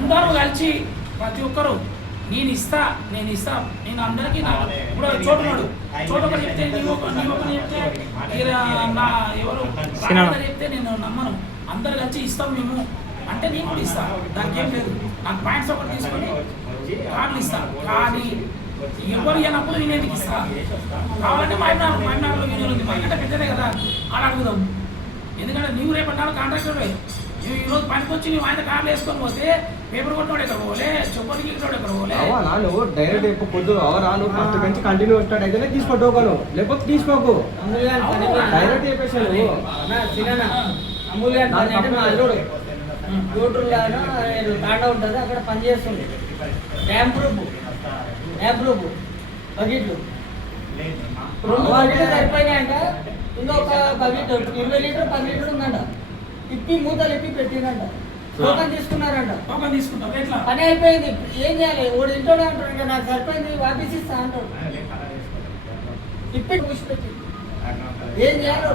అందరూ కలిసి ప్రతి ఒక్కరు నేను ఇస్తా నేను అందరికీ ఇప్పుడు చోటు ఒకటి చెప్తే నీ ఒకటి చెప్తే నా ఎవరు చెప్తే నేను నమ్మను. అందరు కలిసి ఇస్తాం మేము అంటే నేను కూడా ఇస్తా, దానికి ఏం లేదు. నాకు పాయింట్స్ ఒకటి తీసుకొని కార్డులు ఇస్తా, కానీ ఎవరు ఇవ్వనప్పుడు నేను ఎందుకు ఇస్తా? కావాలంటే మైనార్లో యూనియన్ ఉంది, మనకంటే పెద్దదే కదా, అని అడుగుదాం. ఎందుకంటే నువ్వు రేపు అన్నాడు కాంట్రాక్టర్, నువ్వు ఈరోజు పనికి వచ్చి నువ్వు ఆయన కార్లు వేసుకొని పోతే పేపర్ కొట్టినోడు ఎక్కడ పోలే, చొప్పటి గిట్టినోడు ఎక్కడ పోలే. నువ్వు డైరెక్ట్ పొద్దు రాను ఫస్ట్ నుంచి కంటిన్యూ ఉంటాడు అయితేనే తీసుకోవడం, లేకపోతే తీసుకోకు. డైరెక్ట్ చెప్పేసాను గోటూరులో తాండా ఉంటుంది, అక్కడ పనిచేస్తుంది. డ్యామ్ ప్రూఫ్ బకెట్లు 2 బకెట్లు సరిపోయినాయంట. ఇంకొక బకెట్ 20 లీటర్ 10 లీటర్ ఉందంట. ఇప్పి మూతలు ఇప్పి పెట్టిందంట. టోకన్ తీసుకున్నారంట. పని అయిపోయింది, ఏం చేయాలి? ఓడి ఇంటోడే అంటాడు, నాకు సరిపోయింది వాపస్ ఇస్తా అంటాడు. ఇప్పి మూసి పెట్టి ఏం చేయాలి?